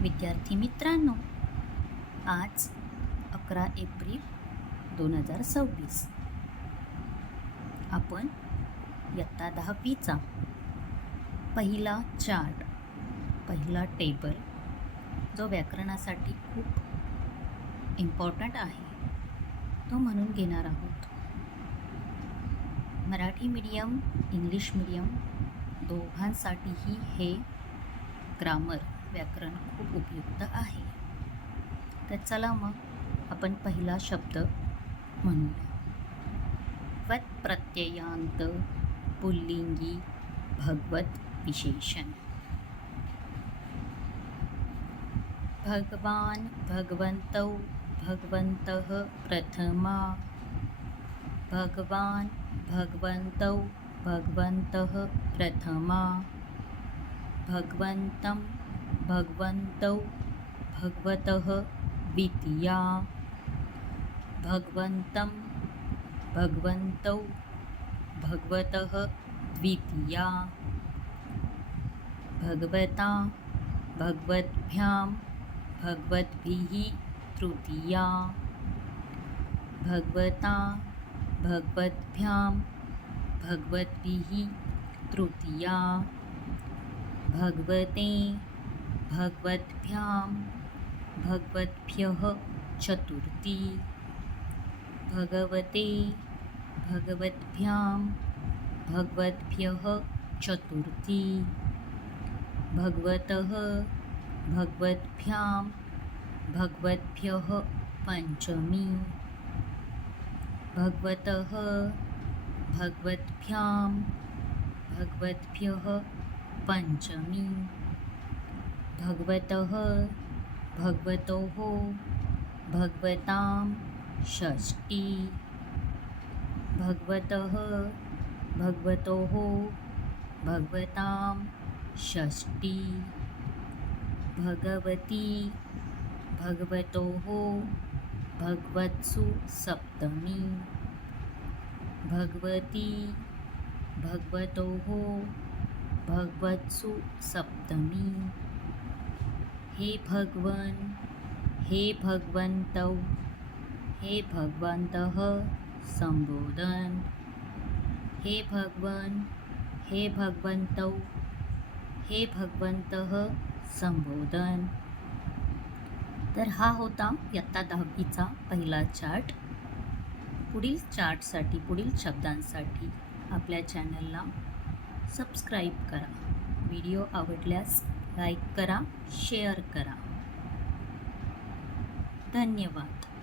विद्यार्थी मित्रांनो, आज 11 एप्रिल 2026 आपण इयत्ता 10वीचा पहिला चार्ट, पहिला टेबल जो व्याकरणासाठी खूप इम्पॉर्टंट आहे तो म्हणून घेणार आहोत. मराठी मीडियम, इंग्लिश मीडियम दोघांसाठीही हे ग्रामर व्याकरण खूप उपयुक्त आहे. तर चला मग आपण पहिला शब्द म्हणूया. वत प्रत्ययांत पुल्लिंगी भगवत विशेषण. भगवान, भगवन्तौ, भगवन्तः प्रथमा. भगवान, भगवन्तौ, भगवन्तः प्रथमा. भगवन्तं, भगवन्तौ, भगवतः द्वितीया. भगवन्तं, भगवन्तौ, भगवतः द्वितीया. भगवता, भगवद्भ्यां, भगवद्भिः तृतीया. भगवता, भगवद्भ्यां, भगवद्भिः तृतीया. भगवते, भगवद्भ्यां, भगवद्भ्यः चतुर्थी. भगवते, भगवद्भ्यां, भगवद्भ्यः चतुर्थी. भगवतः, भगवद्भ्यां, भगवद्भ्यः पंचमी. भगवतः, भगवद्भ्यां, भगवद्भ्यः पंचमी. भगवतः, भगवतोः, भगवतां षष्ठी. भगवतः, भगवतोः, भगवतां षष्ठी. भगवती, भगवतोः, भगवत्सु सप्तमी. भगवती, भगवतोः, भगवत्सु सप्तमी. हे भगवन, हे भगवन्तौ, हे भगवन्तः संबोधन. हे भगवन, हे भगवन्तौ, हे भगवन्तः संबोधन. तर हा होता इयत्ता 10वीचा पहिला चार्ट. पुढील चार्टसाठी, पुढील शब्दांसाठी आपल्या चॅनलला सबस्क्राईब करा. व्हिडिओ आवडल्यास लाईक करा, शेअर करा. धन्यवाद.